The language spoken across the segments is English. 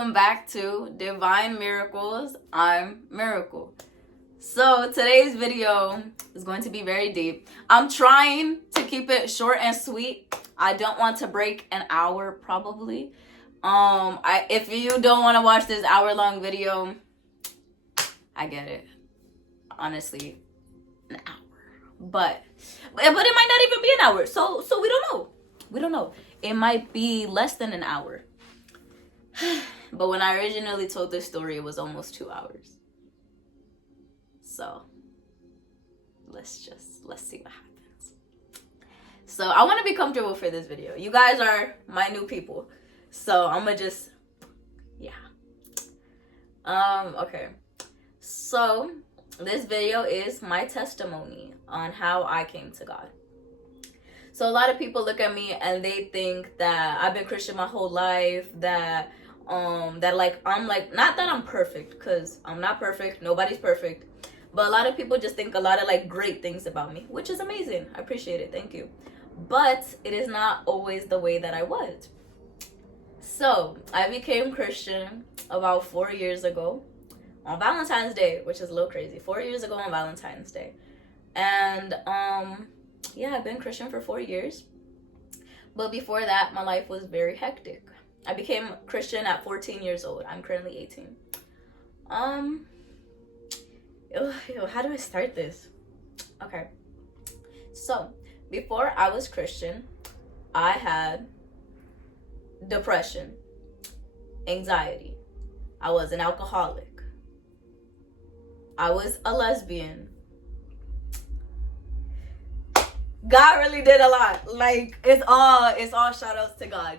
welcome back to Divine Miracles. I'm Miracle. So today's video is going to be very deep. I'm trying to keep it short and sweet. I don't want to break an hour probably. If you don't want to watch this hour-long video, I get it. Honestly, an hour. But it might not even be an hour. So we don't know. We don't know. It might be less than an hour. But when I originally told this story, it was almost 2 hours. So let's see what happens. So I want to be comfortable for this video. You guys are my new people. So I'm gonna just, yeah. Okay. So this video is my testimony on how I came to God. So a lot of people look at me and they think that I've been Christian my whole life, that I'm not that I'm perfect, because I'm not perfect, nobody's perfect, but a lot of people just think a lot of great things about me, which is amazing. I appreciate it, thank you. But it is not always the way that I was. So I became Christian about 4 years ago on Valentine's Day, which is a little crazy. 4 years ago on Valentine's Day. And yeah, I've been Christian for 4 years. But before that, my life was very hectic. I became Christian at 14 years old. I'm currently 18. How do I start this? Okay. So, before I was Christian, I had depression, anxiety. I was an alcoholic. I was a lesbian. God really did a lot. It's all shout outs to God.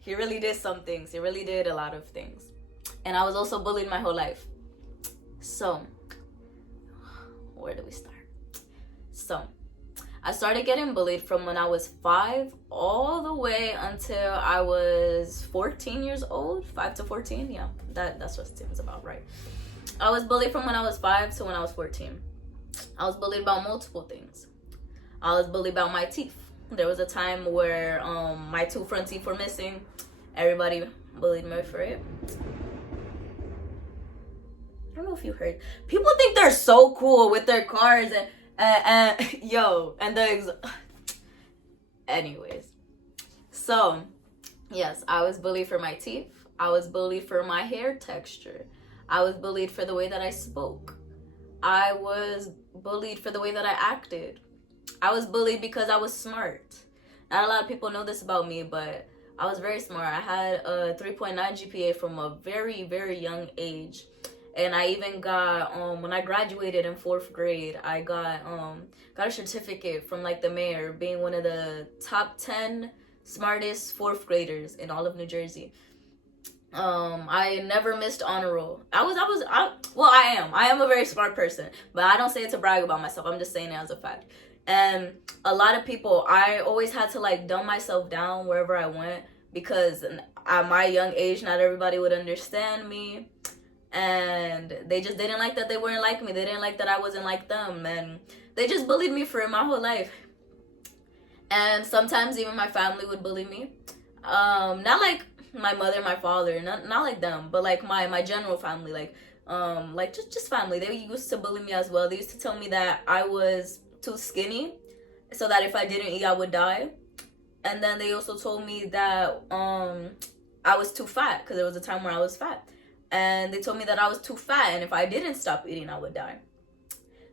He really did some things. He really did a lot of things. And I was also bullied my whole life. So, where do we start? So, I started getting bullied from when I was 5 all the way until I was 14 years old. 5 to 14, yeah. That's what seems about right. I was bullied from when I was 5 to when I was 14. I was bullied about multiple things. I was bullied about my teeth. There was a time where my 2 front teeth were missing. Everybody bullied me for it. I don't know if you heard. People think they're so cool with their cars anyways. So, yes, I was bullied for my teeth. I was bullied for my hair texture. I was bullied for the way that I spoke. I was bullied for the way that I acted. I was bullied because I was smart. Not a lot of people know this about me, but I was very smart. I had a 3.9 GPA from a very, very young age. And I even got, when I graduated in 4th grade, I got a certificate from the mayor, being one of the top 10 smartest 4th graders in all of New Jersey. I never missed honor roll. I am a very smart person, but I don't say it to brag about myself. I'm just saying it as a fact. And a lot of people, I always had to dumb myself down wherever I went, because at my young age, not everybody would understand me. And they just didn't like that they weren't like me. They didn't like that I wasn't like them. And they just bullied me for it my whole life. And sometimes even my family would bully me. Not like my mother, my father, not like them, but my general family, just family. They used to bully me as well. They used to tell me that I was too skinny, so that if I didn't eat, I would die. And then they also told me that I was too fat, because there was a time where I was fat. And they told me that I was too fat, and if I didn't stop eating, I would die.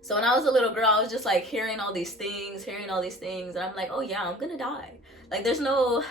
So when I was a little girl, I was just hearing all these things, and I'm like, oh yeah, I'm gonna die. There's no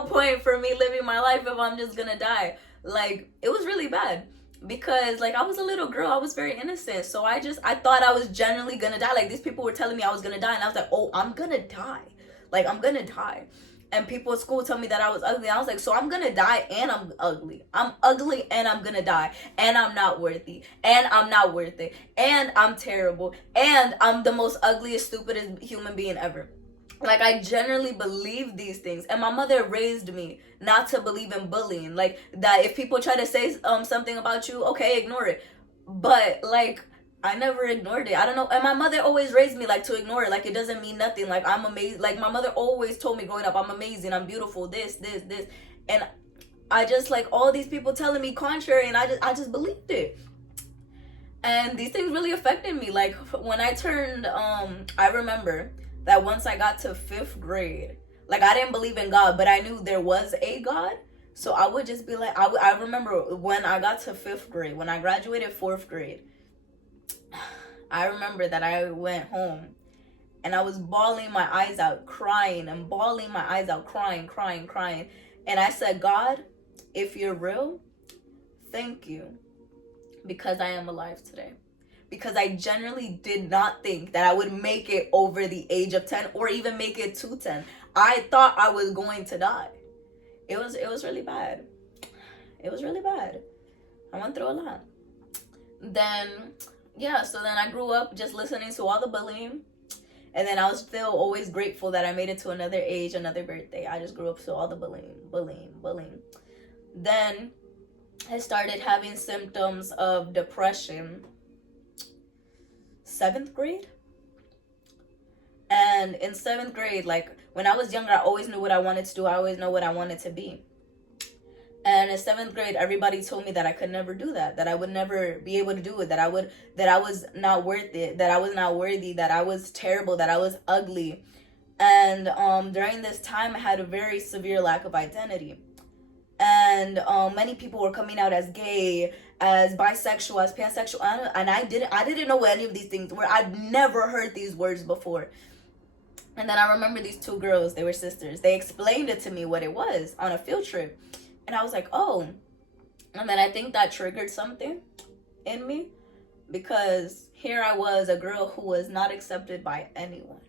point for me living my life if I'm just gonna die. It was really bad, because I was a little girl, I was very innocent, so I thought I was genuinely gonna die. These people were telling me I was gonna die, and I was like, oh, I'm gonna die. I'm gonna die. And people at school tell me that I was ugly. I was like, so I'm gonna die and I'm ugly. I'm ugly and I'm gonna die. And I'm not worthy. And I'm not worth it. And I'm terrible. And I'm the most ugliest, stupidest human being ever. I generally believe these things. And my mother raised me not to believe in bullying. That if people try to say something about you, okay, ignore it. But I never ignored it. I don't know. And my mother always raised me to ignore it. It doesn't mean nothing. I'm amazing. My mother always told me growing up, I'm amazing, I'm beautiful, this. And I just like all these people telling me contrary, and I just believed it. And these things really affected me. Like when I turned I remember that once I got to 5th grade, like I didn't believe in God, but I knew there was a God. So I would just be like, I remember when I got to 5th grade, when I graduated 4th grade, I remember that I went home and I was bawling my eyes out, crying and bawling my eyes out, crying. And I said, God, if you're real, thank you, because I am alive today. Because I genuinely did not think that I would make it over the age of 10 or even make it to 10. I thought I was going to die. It was really bad. It was really bad. I went through a lot. Then, yeah, so then I grew up just listening to all the bullying. And then I was still always grateful that I made it to another age, another birthday. I just grew up to all the bullying. Then I started having symptoms of depression 7th grade. And in 7th grade, like when I was younger, I always knew what I wanted to do. I always know what I wanted to be. And in 7th grade, everybody told me that I could never do that I would never be able to do it, that I was not worth it, that I was not worthy, that I was terrible, that I was ugly. And during this time, I had a very severe lack of identity. And many people were coming out as gay, as bisexual, as pansexual, and I didn't know what any of these things were. I'd never heard these words before. And then I remember these 2 girls, they were sisters. They explained it to me what it was on a field trip. And I was like, oh. And then I think that triggered something in me, because here I was, a girl who was not accepted by anyone.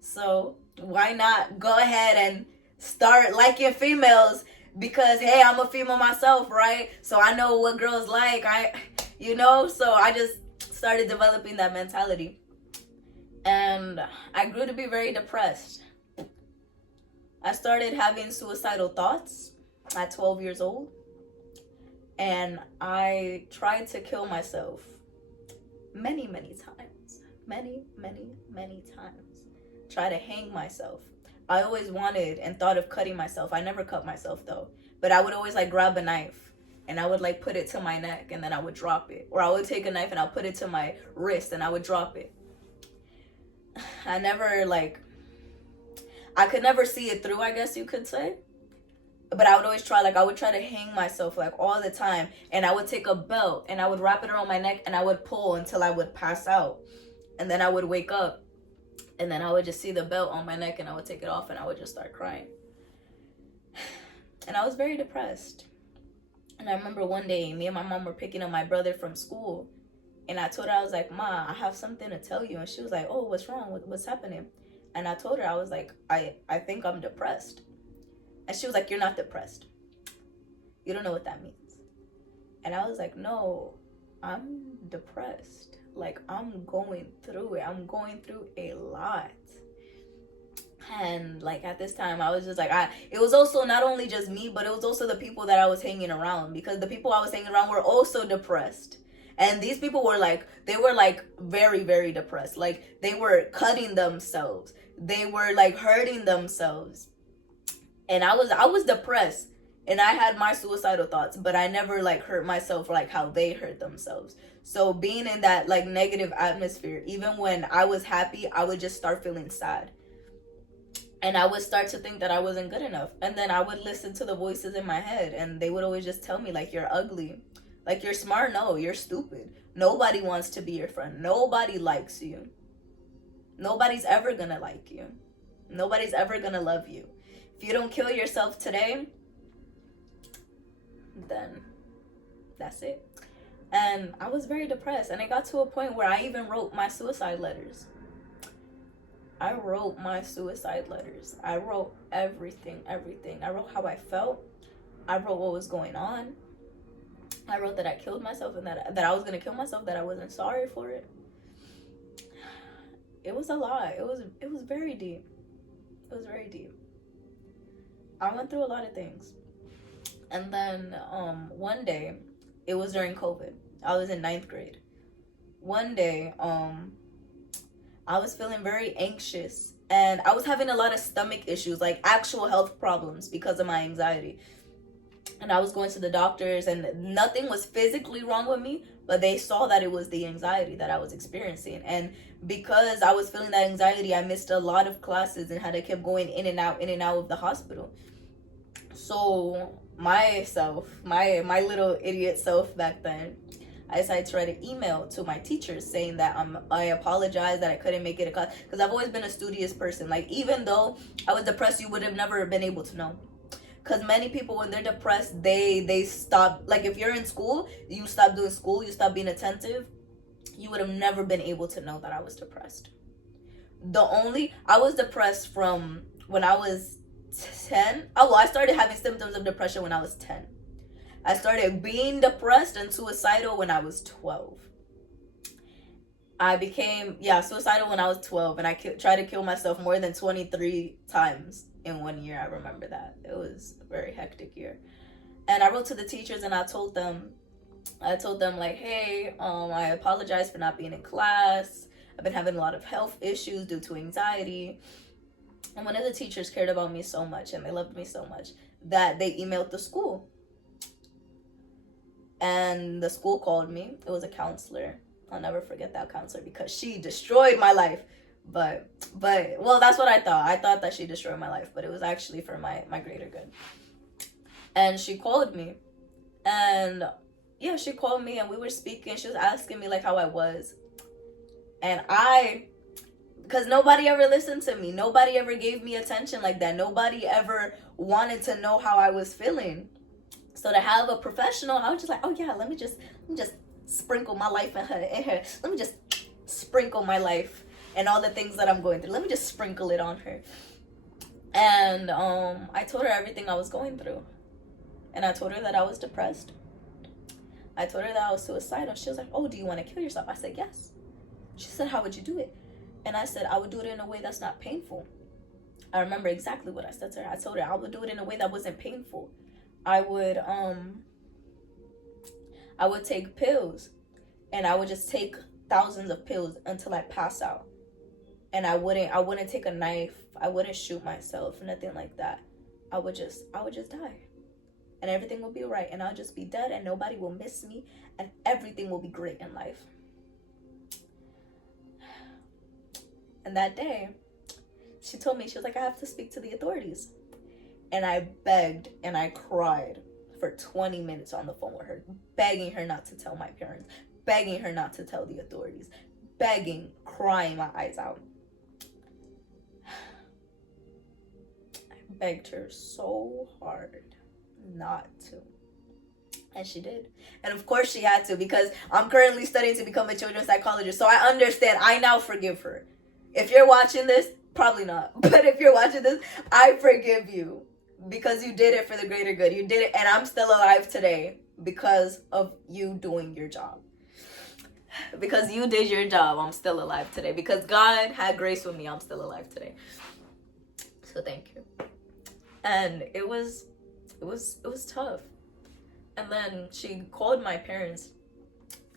So why not go ahead and start liking females? Because hey, I'm a female myself, right? So I know what girls like. So I just started developing that mentality. And I grew to be very depressed. I started having suicidal thoughts at 12 years old. And I tried to kill myself many times. Many times. Try to hang myself. I always wanted and thought of cutting myself. I never cut myself though. But I would always like grab a knife and I would like put it to my neck and then I would drop it. Or I would take a knife and I'll put it to my wrist and I would drop it. I could never see it through, I guess you could say. But I would always try, I would try to hang myself all the time. And I would take a belt and I would wrap it around my neck and I would pull until I would pass out. And then I would wake up and then I would just see the belt on my neck and I would take it off and I would just start crying. And I was very depressed. And I remember one day, me and my mom were picking up my brother from school. And I told her, I was like, Ma, I have something to tell you. And she was like, oh, what's wrong? What's happening? And I told her, I was like, I think I'm depressed. And she was like, you're not depressed. You don't know what that means. And I was like, no, I'm depressed. I'm going through it. I'm going through a lot. And at this time, I was just it was also not only just me, but it was also the people that I was hanging around, because the people I was hanging around were also depressed. And these people were they were very, very depressed. They were cutting themselves. They were hurting themselves. And I was depressed. And I had my suicidal thoughts, but I never hurt myself how they hurt themselves. So being in that negative atmosphere, even when I was happy, I would just start feeling sad. And I would start to think that I wasn't good enough. And then I would listen to the voices in my head, and they would always just tell me you're ugly. You're smart. No, you're stupid. Nobody wants to be your friend. Nobody likes you. Nobody's ever gonna like you. Nobody's ever gonna love you. If you don't kill yourself today, then that's it. And I was very depressed. And it got to a point where I even wrote my suicide letters. I wrote my suicide letters. I wrote everything. I wrote how I felt. I wrote what was going on. I wrote that I killed myself and that I was going to kill myself, that I wasn't sorry for it. It was a lot. It was very deep. It was very deep. I went through a lot of things. And then one day, it was during COVID. I was in 9th grade. One day, I was feeling very anxious, and I was having a lot of stomach issues, like actual health problems because of my anxiety. And I was going to the doctors, and nothing was physically wrong with me, but they saw that it was the anxiety that I was experiencing. And because I was feeling that anxiety, I missed a lot of classes and had to keep going in and out of the hospital. So my little idiot self back then, I decided to write an email to my teachers saying that I apologize that I couldn't make it a class, because I've always been a studious person. Like, even though I was depressed, you would have never been able to know. Because many people, when they're depressed, they stop. Like, if you're in school, you stop doing school, you stop being attentive, you would have never been able to know that I was depressed. I was depressed from when I was 10. Oh, well, I started having symptoms of depression when I was 10. I started being depressed and suicidal when I was 12. I became, suicidal when I was 12, and I tried to kill myself more than 23 times in 1 year. I remember that. It was a very hectic year. And I wrote to the teachers, and I told them like, hey, I apologize for not being in class. I've been having a lot of health issues due to anxiety. And one of the teachers cared about me so much, and they loved me so much, that they emailed the school. And the school called me. It was a counselor. I'll never forget that counselor, because she destroyed my life. But well, that's what I thought. I thought that she destroyed my life, but it was actually for my greater good. And she called me. And yeah, she called me, and we were speaking. She was asking me like how I was. And because nobody ever listened to me. Nobody ever gave me attention like that. Nobody ever wanted to know how I was feeling. So to have a professional, I was just like, oh yeah, let me just sprinkle my life in her. Let me just sprinkle my life and all the things that I'm going through. Let me just sprinkle it on her. And I told her everything I was going through. And I told her that I was depressed. I told her that I was suicidal. She was like, oh, do you want to kill yourself? I said, yes. She said, how would you do it? And I said, I would do it in a way that's not painful. I remember exactly what I said to her. I told her I would do it in a way that wasn't painful. I would take pills, and I would just take thousands of pills until I pass out. And I wouldn't take a knife. I wouldn't shoot myself, nothing like that. I would just die. And everything will be right, and I'll just be dead, and nobody will miss me, and everything will be great in life. And that day, she told me, she was like, I have to speak to the authorities. And I begged and I cried for 20 minutes on the phone with her, begging her not to tell my parents, begging her not to tell the authorities, begging, crying my eyes out. I begged her so hard not to. And she did. And of course she had to, because I'm currently studying to become a children's psychologist. So I understand. I now forgive her. If you're watching this, probably not. But if you're watching this, I forgive you. Because you did it for the greater good. You did it, and I'm still alive today because of you doing your job. Because you did your job, I'm still alive today. Because God had grace with me, I'm still alive today. So thank you. And it was tough. And then she called my parents.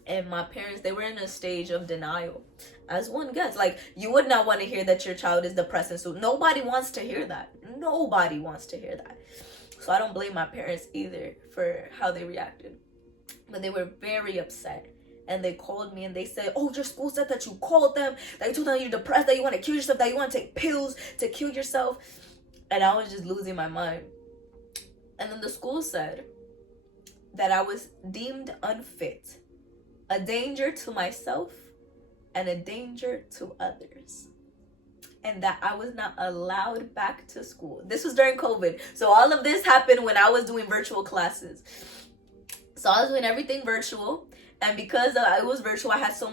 And my parents, they were in a stage of denial, as one gets. Like, you would not want to hear that your child is depressed. And so nobody wants to hear that. Nobody wants to hear that. So I don't blame my parents either for how they reacted. But they were very upset. And they called me and they said, oh, your school said that you called them, that you told them you're depressed, that you want to kill yourself, that you want to take pills to kill yourself. And I was just losing my mind. And then the school said that I was deemed unfit, a danger to myself and a danger to others, and that I was not allowed back to school. This was during COVID. So all of this happened when I was doing virtual classes. So I was doing everything virtual. And because it was virtual, I had so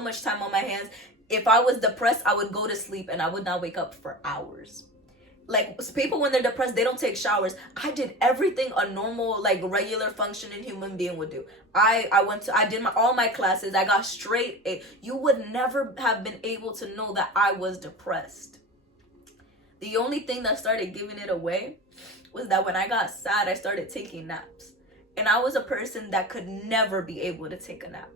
much time on my hands. If I was depressed, I would go to sleep and I would not wake up for hours. Like, people when they're depressed, they don't take showers. I did everything a normal, like, regular functioning human being would do. I did all my classes. I got straight A. You would never have been able to know that I was depressed. The only thing that started giving it away was that when I got sad, I started taking naps. And I was a person that could never be able to take a nap.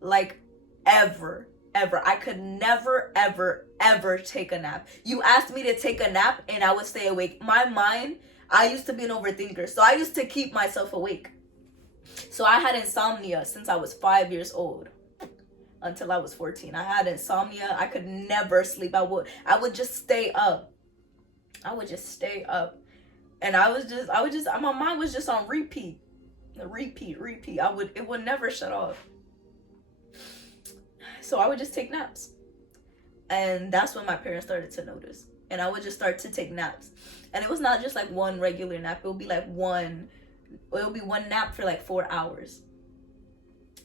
Like, ever. ever. I could never, ever, ever take a nap. You asked me to take a nap and I would stay awake. My mind, I used to be an overthinker, so I used to keep myself awake. So I had insomnia since I was 5 years old until I was 14. I had insomnia. I could never sleep. I would just stay up. I would just stay up. And my mind was just on repeat. Repeat. It would never shut off. So I would just take naps. And that's when my parents started to notice. And I would just start to take naps. And it was not just like one regular nap. It would be one nap for like 4 hours.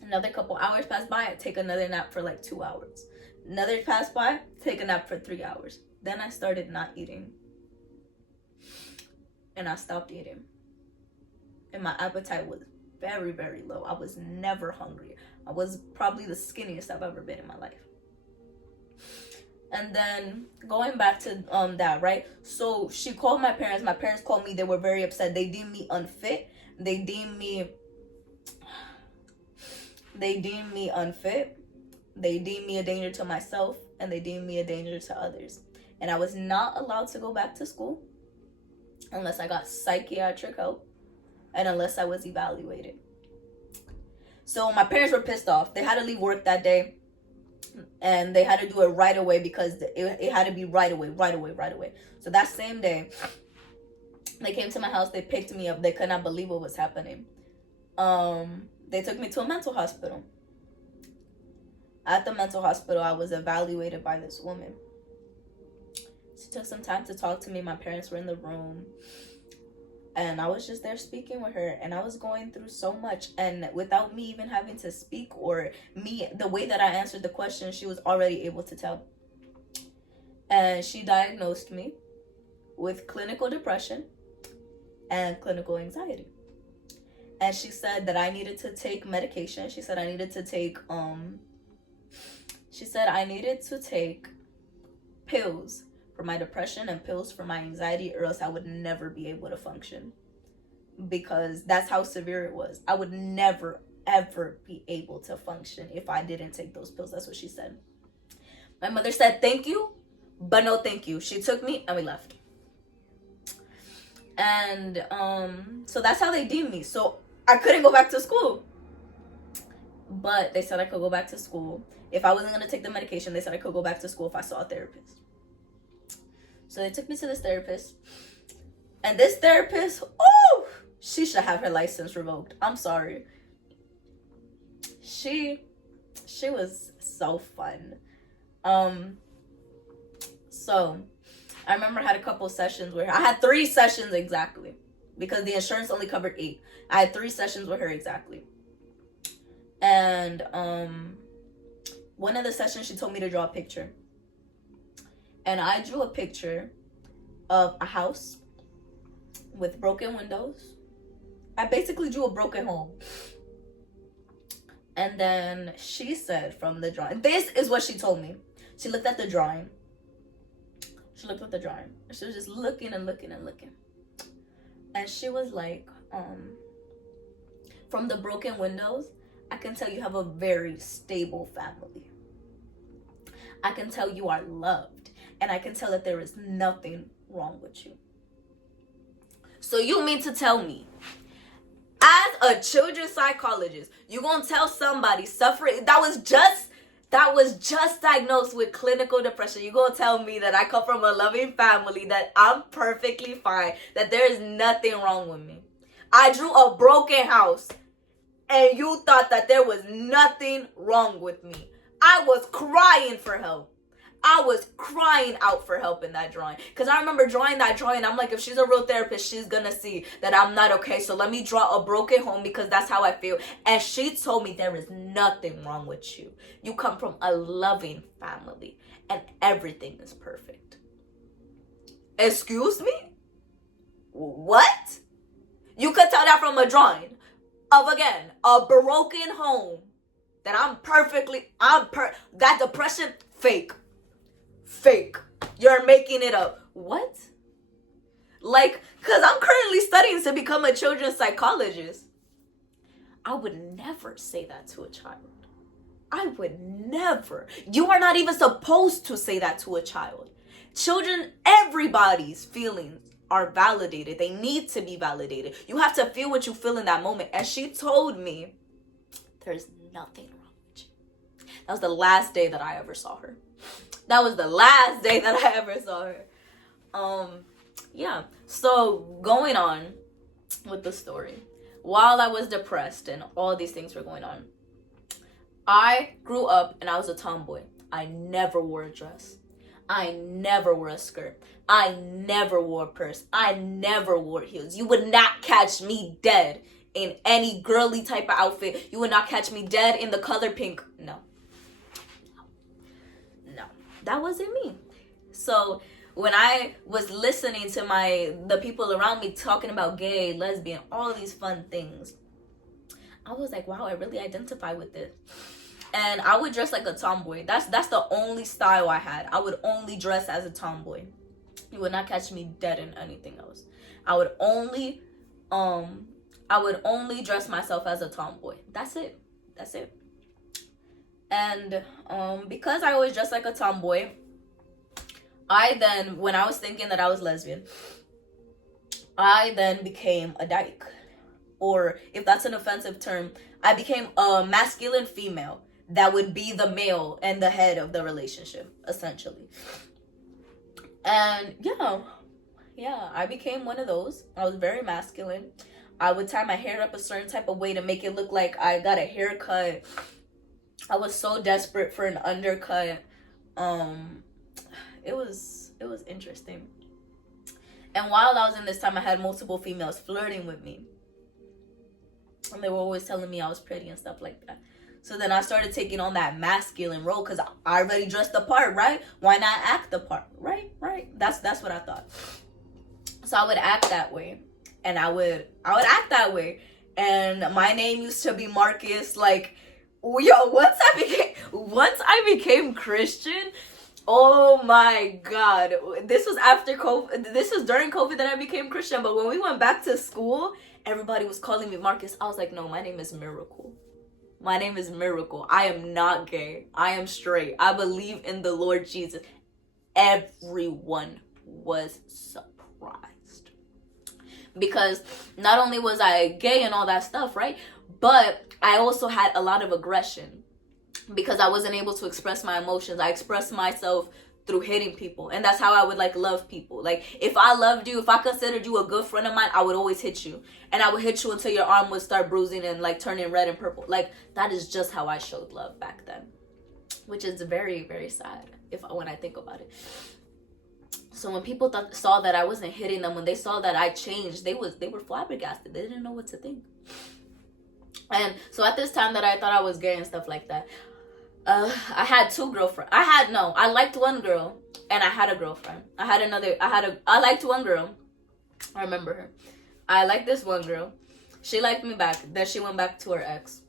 Another couple hours passed by, I'd take another nap for like 2 hours. Another passed by, take a nap for 3 hours. Then I started not eating. And I stopped eating. And my appetite was very, very low. I was never hungry. I was probably the skinniest I've ever been in my life. And then going back to that, right? So she called my parents. My parents called me. They were very upset. They deemed me unfit. They deemed me unfit. They deemed me a danger to myself, and they deemed me a danger to others. And I was not allowed to go back to school unless I got psychiatric help and unless I was evaluated. So my parents were pissed off. They had to leave work that day, and they had to do it right away because it had to be right away. So that same day, they came to my house. They picked me up. They could not believe what was happening. They took me to a mental hospital. At the mental hospital, I was evaluated by this woman. She took some time to talk to me. My parents were in the room. And I was just there speaking with her. And I was going through so much. And without me even having to speak, or the way that I answered the question, she was already able to tell. And she diagnosed me with clinical depression and clinical anxiety. And she said that I needed to take medication. She said I needed to take pills for my depression and pills for my anxiety, or else I would never be able to function. Because that's how severe it was. I would never, ever be able to function if I didn't take those pills. That's what she said. My mother said, thank you, but no thank you. She took me and we left. And so that's how they deemed me. So I couldn't go back to school. But they said I could go back to school. If I wasn't going to take the medication, they said I could go back to school if I saw a therapist. So they took me to this therapist. And this therapist, she should have her license revoked. I'm sorry. She was so fun. So I remember I had a couple sessions with her. I had 3 sessions exactly, because the insurance only covered 8. I had 3 sessions with her exactly. And one of the sessions, she told me to draw a picture. And I drew a picture of a house with broken windows. I basically drew a broken home. And then she said from the drawing, this is what she told me. She looked at the drawing. She looked at the drawing. She was just looking and looking and looking. And she was like, from the broken windows, I can tell you have a very stable family. I can tell you are loved. And I can tell that there is nothing wrong with you. So you mean to tell me, as a children's psychologist, you gonna tell somebody suffering that was just diagnosed with clinical depression, you gonna tell me that I come from a loving family, that I'm perfectly fine, that there is nothing wrong with me? I drew a broken house, and you thought that there was nothing wrong with me. I was crying for help. I was crying out for help in that drawing. Because I remember drawing that drawing. I'm like, if she's a real therapist, she's going to see that I'm not okay. So let me draw a broken home because that's how I feel. And she told me there is nothing wrong with you. You come from a loving family and everything is perfect. Excuse me? What? You could tell that from a drawing of, again, a broken home. That that depression, fake. You're making it up. What? Like, because I'm currently studying to become a children's psychologist. I would never say that to a child. I would never. You are not even supposed to say that to a child. Children, everybody's feelings are validated. They need to be validated. You have to feel what you feel in that moment. And she told me, there's nothing wrong with you. That was the last day that I ever saw her. That was the last day that I ever saw her. Yeah. So going on with the story. While I was depressed and all these things were going on, I grew up and I was a tomboy. I never wore a dress. I never wore a skirt. I never wore a purse. I never wore heels. You would not catch me dead in any girly type of outfit. You would not catch me dead in the color pink. No. That wasn't me. So when I was listening to the people around me talking about gay, lesbian, all these fun things, I was like, wow, I really identify with this. And I would dress like a tomboy. That's the only style I had. I would only dress as a tomboy. You would not catch me dead in anything else. I would only dress myself as a tomboy. That's it. And because I always dressed like a tomboy, when I was thinking that I was lesbian, I then became a dyke. Or if that's an offensive term, I became a masculine female that would be the male and the head of the relationship, essentially. And yeah, I became one of those. I was very masculine. I would tie my hair up a certain type of way to make it look like I got a haircut. I was so desperate for an undercut. It was interesting. And while I was in this time, I had multiple females flirting with me. And they were always telling me I was pretty and stuff like that. So then I started taking on that masculine role because I already dressed the part, right? Why not act the part, right? That's what I thought. So I would act that way. And I would act that way. And my name used to be Marcus. Like, yo, once I became Christian, oh my God. This was after COVID. This was during COVID that I became Christian. But when we went back to school, everybody was calling me Marcus. I was like, no, my name is Miracle. My name is Miracle. I am not gay. I am straight. I believe in the Lord Jesus. Everyone was surprised. Because not only was I gay and all that stuff, right? But I also had a lot of aggression. Because I wasn't able to express my emotions. I expressed myself through hitting people. And that's how I would love people. Like, if I loved you, if I considered you a good friend of mine, I would always hit you. And I would hit you until your arm would start bruising and turning red and purple. Like, that is just how I showed love back then. Which is very, very sad when I think about it. So when people saw that I wasn't hitting them, when they saw that I changed, they were flabbergasted. They didn't know what to think. And so at this time that I thought I was gay and stuff like that, I had two girlfriends. I liked one girl and I had a girlfriend. I liked one girl. I remember her. I liked this one girl. She liked me back. Then she went back to her ex.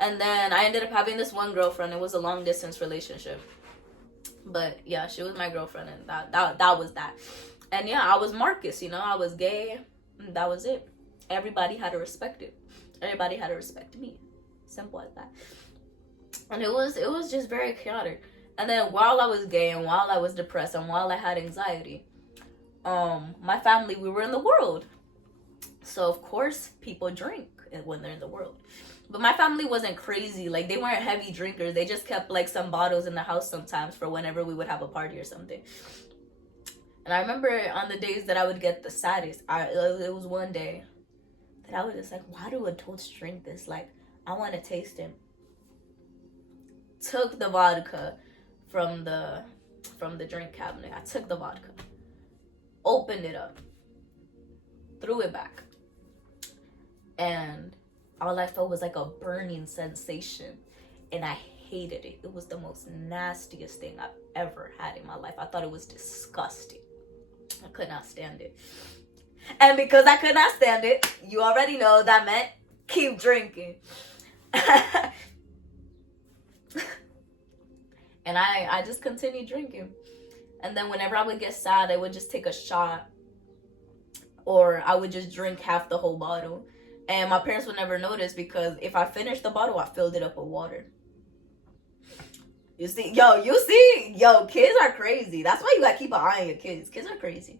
And then I ended up having this one girlfriend. It was a long distance relationship. But yeah, she was my girlfriend and that was that. And yeah, I was Marcus, I was gay. And that was it. Everybody had to respect it. Everybody had to respect me. Simple as that. And it was just very chaotic. And then while I was gay and while I was depressed and while I had anxiety, my family, we were in the world. So of course people drink when they're in the world. But my family wasn't crazy. Like, they weren't heavy drinkers. They just kept some bottles in the house sometimes for whenever we would have a party or something. And I remember on the days that I would get the saddest, it was one day that I was just like, why do adults drink this? Like, I want to taste it. Took the vodka from the drink cabinet. I took the vodka, opened it up, threw it back, and all I felt was like a burning sensation, and I hated it. It was the most nastiest thing I've ever had in my life. I thought it was disgusting. I could not stand it. And because I could not stand it, you already know that meant keep drinking. And I just continued drinking. And then whenever I would get sad, I would just take a shot. Or I would just drink half the whole bottle. And my parents would never notice because if I finished the bottle, I filled it up with water. You see, yo, kids are crazy. That's why you gotta keep an eye on your kids. Kids are crazy.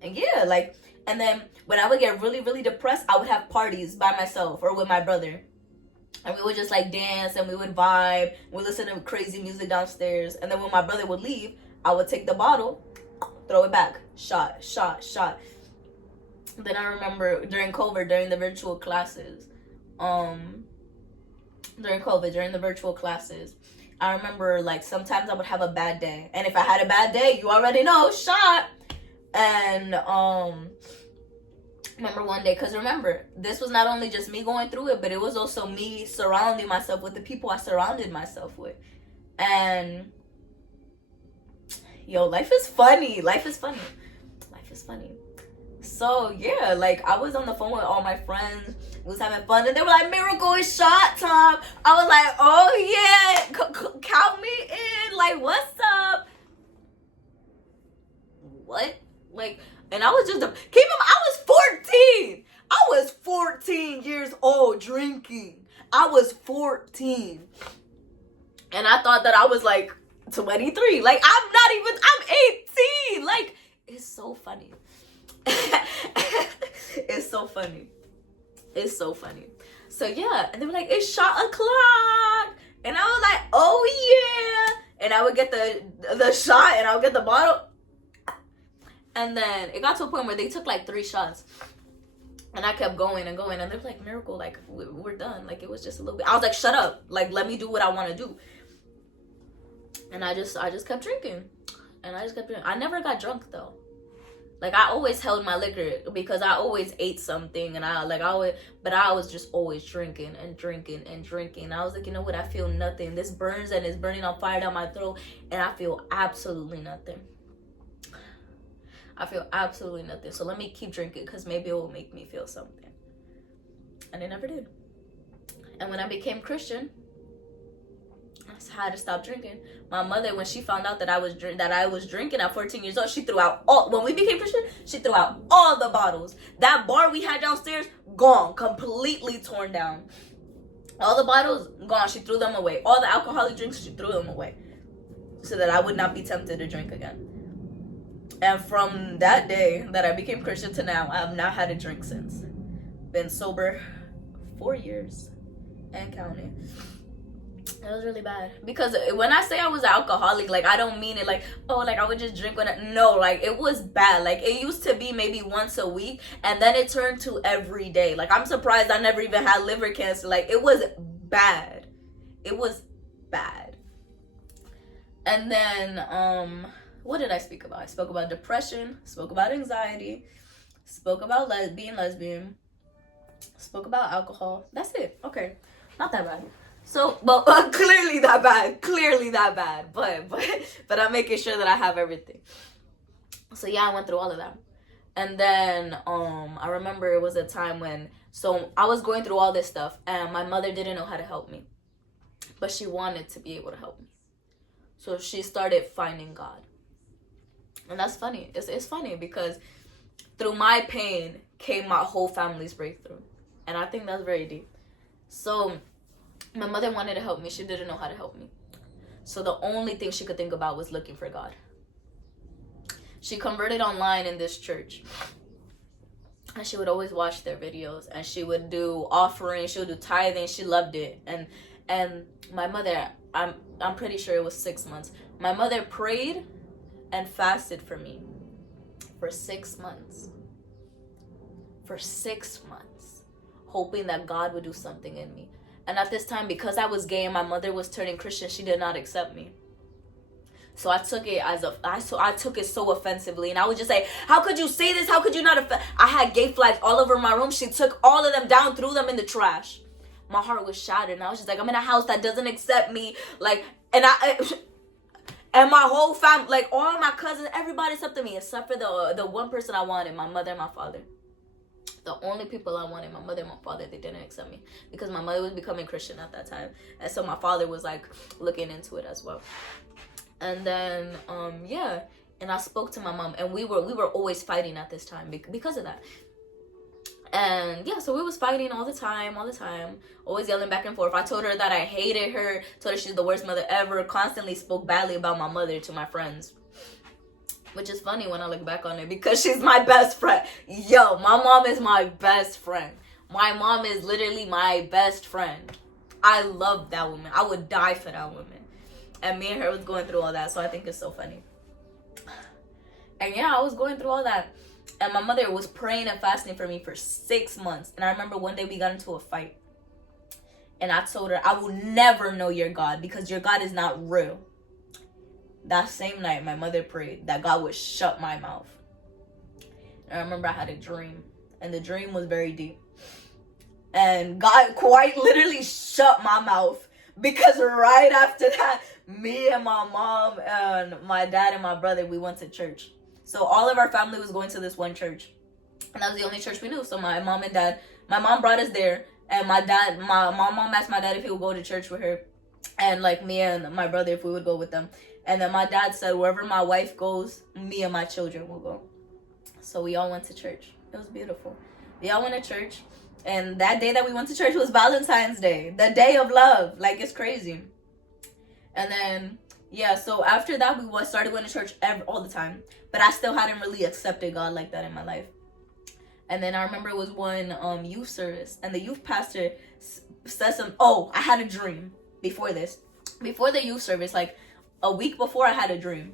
And yeah, like, and then when I would get really, really depressed, I would have parties by myself or with my brother. And we would just like dance and we would vibe. We listen to crazy music downstairs. And then when my brother would leave, I would take the bottle, throw it back, shot. Then I remember during COVID, during the virtual classes, I remember like sometimes I would have a bad day. And if I had a bad day, you already know, shot. And remember one day, because remember, this was not only just me going through it, but it was also me surrounding myself with the people I surrounded myself with. And yo, life is funny. So yeah, like I was on the phone with all my friends, was having fun, and they were like, Miracle, it's shot time. I was like, oh yeah, count me in. Like, what's up? What? Like, and I was just keep in mind, I was 14 years old drinking. I was 14, and I thought that I was like 23. Like, I'm 18. Like, it's so funny. It's so funny. So yeah, and they were like, it's shot o'clock, and I was like, oh yeah, and I would get the shot, and I would get the bottle, and then it got to a point where they took like 3 shots, and I kept going and going, and they were like, Miracle, like we're done. Like, it was just a little bit. I was like, shut up, like let me do what I want to do. And I just kept drinking, I never got drunk though. Like, I always held my liquor because I always ate something, and I was just always drinking. I was like, you know what? I feel nothing. This burns and it's burning on fire down my throat, and I feel absolutely nothing. So let me keep drinking because maybe it will make me feel something. And it never did. And when I became Christian, I had to stop drinking. My mother, when she found out that I was drinking at 14 years old, she threw out when we became Christian, she threw out all the bottles. That bar we had downstairs, gone, completely torn down. All the bottles, gone. She threw them away. All the alcoholic drinks, she threw them away, so that I would not be tempted to drink again. And from that day that I became Christian to now, I have not had a drink since. Been sober 4 years and counting. It was really bad. Because when I say I was an alcoholic, like, I don't mean it like, oh, like, I would just drink no, like, it was bad. Like, it used to be maybe once a week, and then it turned to every day. Like, I'm surprised I never even had liver cancer. Like, it was bad. And then, what did I speak about? I spoke about depression, spoke about anxiety, spoke about being lesbian, spoke about alcohol. That's it. Okay. Not that bad. So, well, clearly that bad, but I'm making sure that I have everything. So yeah, I went through all of that. And then, I remember it was a time when, so I was going through all this stuff, and my mother didn't know how to help me, but she wanted to be able to help me. So she started finding God. And that's funny. It's funny because through my pain came my whole family's breakthrough. And I think that's very deep. So my mother wanted to help me. She didn't know how to help me. So the only thing she could think about was looking for God. She converted online in this church. And she would always watch their videos. And she would do offerings. She would do tithing. She loved it. And my mother, I'm pretty sure it was 6 months. My mother prayed and fasted for me for 6 months. For 6 months. Hoping that God would do something in me. And at this time, because I was gay and my mother was turning Christian, she did not accept me. So I took it I took it so offensively, and I would just say, "How could you say this? How could you not?" I had gay flags all over my room. She took all of them down, threw them in the trash. My heart was shattered, and I was just like, I'm in a house that doesn't accept me, like, and my whole family, like all my cousins, everybody accepted me except for the one person I wanted, my mother and my father. The only people I wanted, my mother and my father, they didn't accept me because my mother was becoming Christian at that time. And so my father was like looking into it as well. And then, yeah. And I spoke to my mom, and we were always fighting at this time because of that. And yeah, so we was fighting all the time, always yelling back and forth. I told her that I hated her, told her she's the worst mother ever, constantly spoke badly about my mother to my friends. Which is funny when I look back on it, because she's my best friend. Yo, my mom is my best friend. My mom is literally my best friend. I love that woman. I would die for that woman. And me and her was going through all that, so I think it's so funny. And yeah, I was going through all that. And my mother was praying and fasting for me for 6 months. And I remember one day we got into a fight. And I told her, I will never know your God, because your God is not real. That same night, my mother prayed that God would shut my mouth. And I remember I had a dream. And the dream was very deep. And God quite literally shut my mouth. Because right after that, me and my mom and my dad and my brother, we went to church. So all of our family was going to this one church. And that was the only church we knew. So my mom and dad, my mom brought us there. And my mom asked my dad if he would go to church with her. And like me and my brother, if we would go with them. And then my dad said, wherever my wife goes, me and my children will go. So we all went to church. It was beautiful. We all went to church. And that day that we went to church was Valentine's Day. The day of love. Like, it's crazy. And then, yeah, so after that, we started going to church all the time. But I still hadn't really accepted God like that in my life. And then I remember it was one youth service. And the youth pastor said I had a dream before this. Before the youth service, like a week before, I had a dream.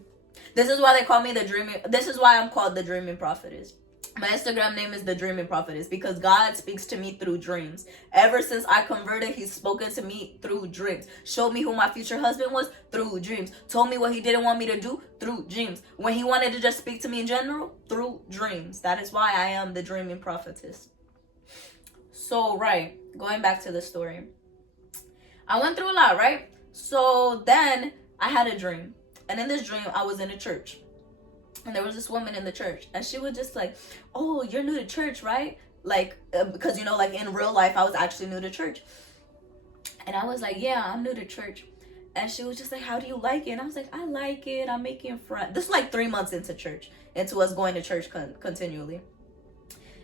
This is why they call me this is why I'm called the Dreaming Prophetess. My Instagram name is the Dreaming Prophetess, because God speaks to me through dreams. Ever since I converted, he's spoken to me through dreams. Showed me who my future husband was through dreams. Told me what he didn't want me to do through dreams. When he wanted to just speak to me in general, through dreams. That is why I am the Dreaming Prophetess. So, right, going back to the story. I went through a lot, right? So then I had a dream. And in this dream, I was in a church. And there was this woman in the church, and she was just like, oh, you're new to church, right? Like, because, you know, like in real life, I was actually new to church. And I was like, yeah, I'm new to church. And she was just like, how do you like it? And I was like, I like it. I'm making friends. This is like 3 months into church, into us going to church continually.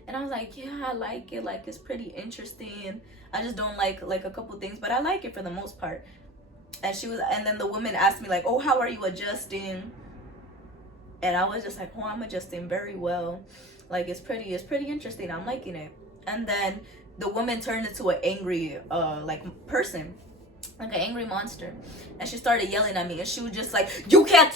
And I was like, yeah, I like it. Like, it's pretty interesting. I just don't like a couple things, but I like it for the most part. And then the woman asked me like, oh, how are you adjusting? And I was just like, oh, I'm adjusting very well. Like, it's pretty interesting. I'm liking it. And then the woman turned into an angry, person. Like an angry monster. And she started yelling at me. And she was just like, you can't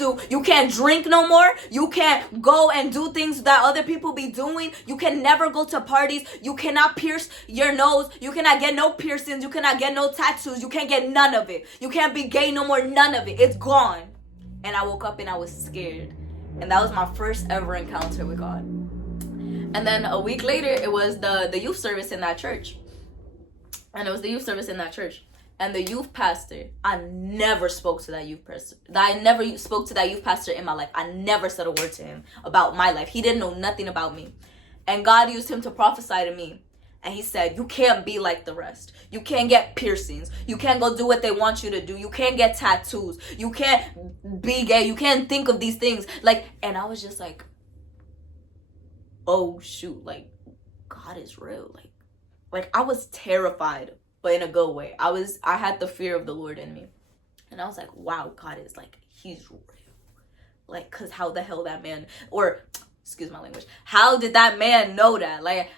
drink no more. You can't go and do things that other people be doing. You can never go to parties. You cannot pierce your nose. You cannot get no piercings. You cannot get no tattoos. You can't get none of it. You can't be gay no more. None of it. It's gone. And I woke up and I was scared. And that was my first ever encounter with God. And then a week later, it was the youth service in that church. And the youth pastor, I never spoke to that youth pastor. I never spoke to that youth pastor in my life. I never said a word to him about my life. He didn't know nothing about me. And God used him to prophesy to me. And he said, you can't be like the rest. You can't get piercings. You can't go do what they want you to do. You can't get tattoos. You can't be gay. You can't think of these things. Like, and I was just like, oh shoot, like, God is real. Like I was terrified, but in a good way. I had the fear of the Lord in me. And I was like, wow, God is like, he's real. Like, cause how the hell that man, or excuse my language, how did that man know that? Like,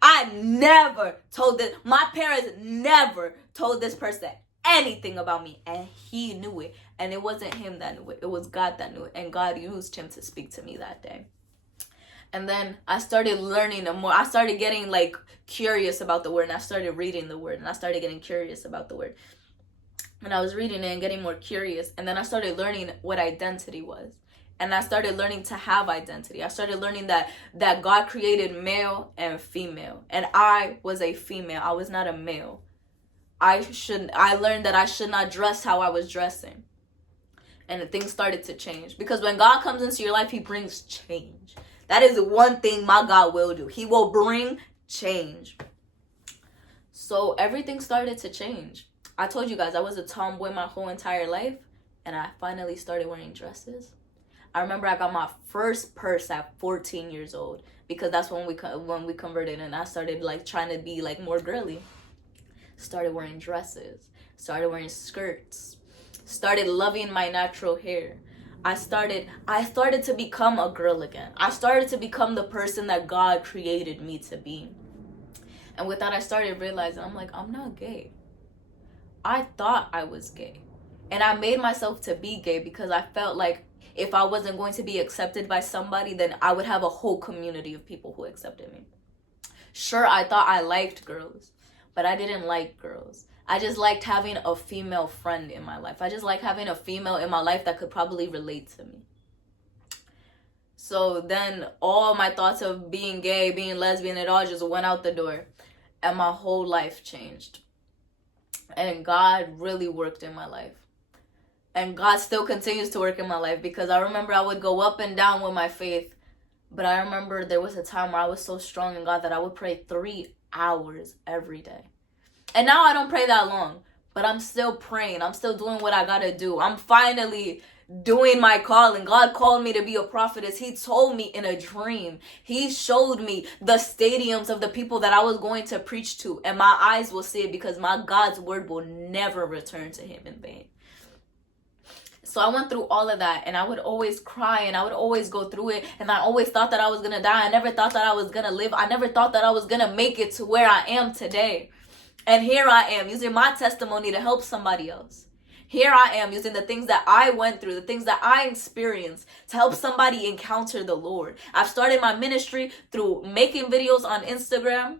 I never told this, my parents never told this person anything about me, and he knew it. And it wasn't him that knew it, it was God that knew it, and God used him to speak to me that day. And then I started learning more. I started getting like curious about the word, and I started reading the word, and I started getting curious about the word. And I was reading it and getting more curious, and then I started learning what identity was. And I started learning to have identity. I started learning that God created male and female. And I was a female. I was not a male. I learned that I should not dress how I was dressing. And things started to change. Because when God comes into your life, he brings change. That is one thing my God will do. He will bring change. So everything started to change. I told you guys I was a tomboy my whole entire life. And I finally started wearing dresses. I remember I got my first purse at 14 years old, because that's when we converted, and I started like trying to be like more girly. Started wearing dresses, started wearing skirts, started loving my natural hair. I started to become a girl again. I started to become the person that God created me to be. And with that, I started realizing, I'm like, I'm not gay. I thought I was gay. And I made myself to be gay because I felt like if I wasn't going to be accepted by somebody, then I would have a whole community of people who accepted me. Sure, I thought I liked girls, but I didn't like girls. I just liked having a female friend in my life. I just like having a female in my life that could probably relate to me. So then all my thoughts of being gay, being lesbian, it all just went out the door. And my whole life changed. And God really worked in my life. And God still continues to work in my life, because I remember I would go up and down with my faith. But I remember there was a time where I was so strong in God that I would pray 3 hours every day. And now I don't pray that long, but I'm still praying. I'm still doing what I gotta do. I'm finally doing my calling. God called me to be a prophetess. He told me in a dream. He showed me the stadiums of the people that I was going to preach to, and my eyes will see it, because my God's word will never return to him in vain. So I went through all of that, and I would always cry, and I would always go through it, and I always thought that I was gonna die. I never thought that I was gonna live. I never thought that I was gonna make it to where I am today. And here I am using my testimony to help somebody else. Here I am using the things that I went through, the things that I experienced, to help somebody encounter the Lord. I've started my ministry through making videos on Instagram.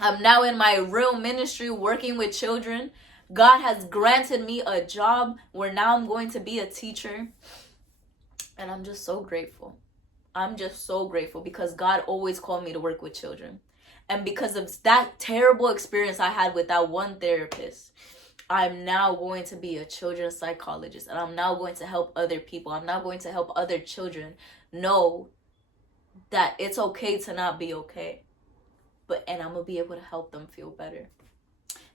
I'm now in my real ministry working with children. God has granted me a job where now I'm going to be a teacher. And I'm just so grateful. I'm just so grateful, because God always called me to work with children. And because of that terrible experience I had with that one therapist, I'm now going to be a children's psychologist. And I'm now going to help other people. I'm now going to help other children know that it's okay to not be okay. And I'm going to be able to help them feel better.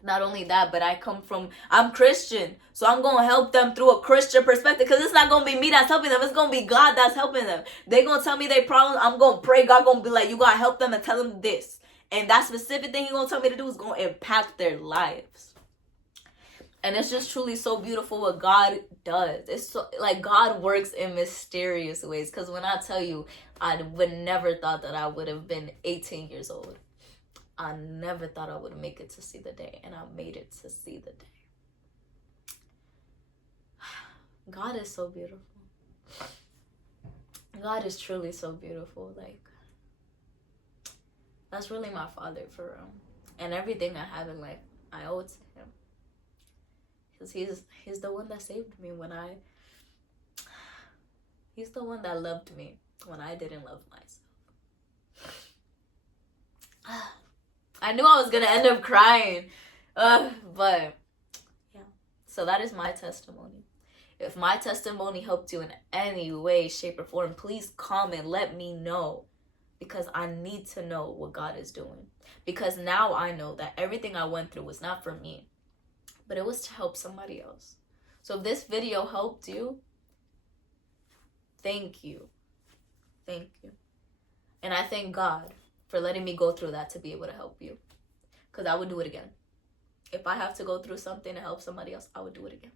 Not only that, but I'm Christian. So I'm going to help them through a Christian perspective, because it's not going to be me that's helping them. It's going to be God that's helping them. They're going to tell me their problems. I'm going to pray. God going to be like, you got to help them and tell them this. And that specific thing He's going to tell me to do is going to impact their lives. And it's just truly so beautiful what God does. It's so, like, God works in mysterious ways. Because when I tell you, I would never thought that I would have been 18 years old. I never thought I would make it to see the day. And I made it to see the day. God is so beautiful. God is truly so beautiful. Like, that's really my Father, for real. And everything I have in life, I owe it to Him. Because he's the one that saved me He's the one that loved me when I didn't love myself. I knew I was going to end up crying. But, yeah. So that is my testimony. If my testimony helped you in any way, shape, or form, please comment. Let me know. Because I need to know what God is doing. Because now I know that everything I went through was not for me, but it was to help somebody else. So if this video helped you, thank you. Thank you. And I thank God for letting me go through that to be able to help you. Because I would do it again. If I have to go through something to help somebody else, I would do it again.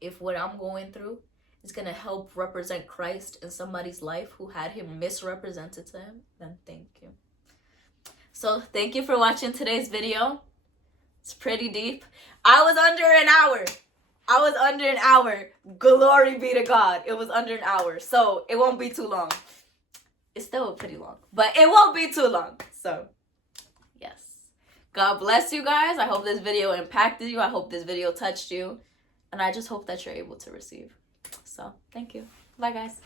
If what I'm going through is going to help represent Christ in somebody's life who had Him misrepresented to him, then thank you. So thank you for watching today's video. It's pretty deep. I was under an hour. Glory be to God. It was under an hour. So it won't be too long. It's still pretty long, but it won't be too long. So yes. God bless you guys. I hope this video impacted you. I hope this video touched you. And I just hope that you're able to receive. So thank you. Bye, guys.